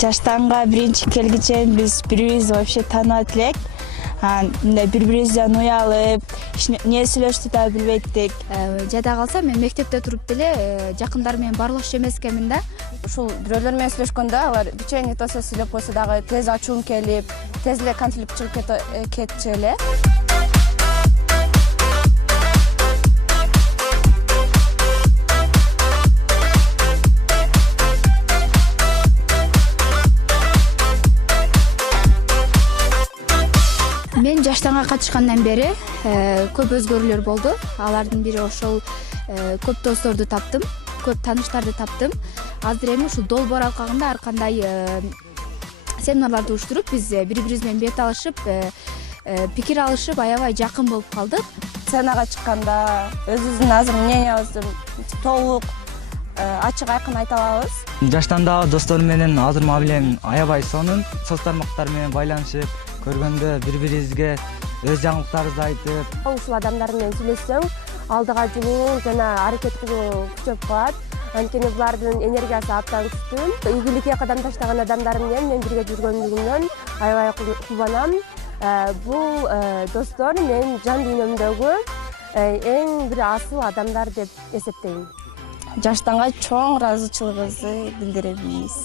Жаштанга биринчи келгичен биз бири бирибизди вообще тааныбат элек. Мындай бири бирибизден уялып, эмне сүйлөштү да билбейттик. Жада калса мен мектепте туруп деле жакындар менен баарлашчу эмес экенмин да. Ушул бирөөлөр менен сүйлөшкөндө алар биче не тосо сүйлөп койсо дагы тез ачуум келип, тез эле конфликт чыгып кетчү эле. Мен жаштанга катышкандан бери көп өзгөрүүлөр болду. Алардын бири ошол көп досторду таптым, көп тааныштарды таптым. Азыр эми ушул долбоор алкагында ар кандай семинарларды уюштуруп, биз бири бирибиз менен бет алышып, пикир алышып, аябай жакын болуп калдык. Сценага чыкканда өзүбүздүн азыр мнениябызды толук ачык айкын айта алабыз. Жаштандагы досторум менен азыр мамилем аябай сонун. Соц тармактар менен байланышып, көргөндө бири-бирибизге өз жаңылыктарыбызды айтып, Ушул адамдар менен сүйлөшсөң, алдыга жылуу жана аракет кылуу күчөп калат. Анткени булардын энергиясы абдан күчтүү. Ийгиликке кадам таштаган адамдар менен мен бирге жүргөндүгүмдөн аябай кубанам. Бул достор менин жан дүйнөмдөгү эң бир асыл адамдар деп эсептейм. Жаштанга чоң ыраазычылыгыбызды билдиребиз.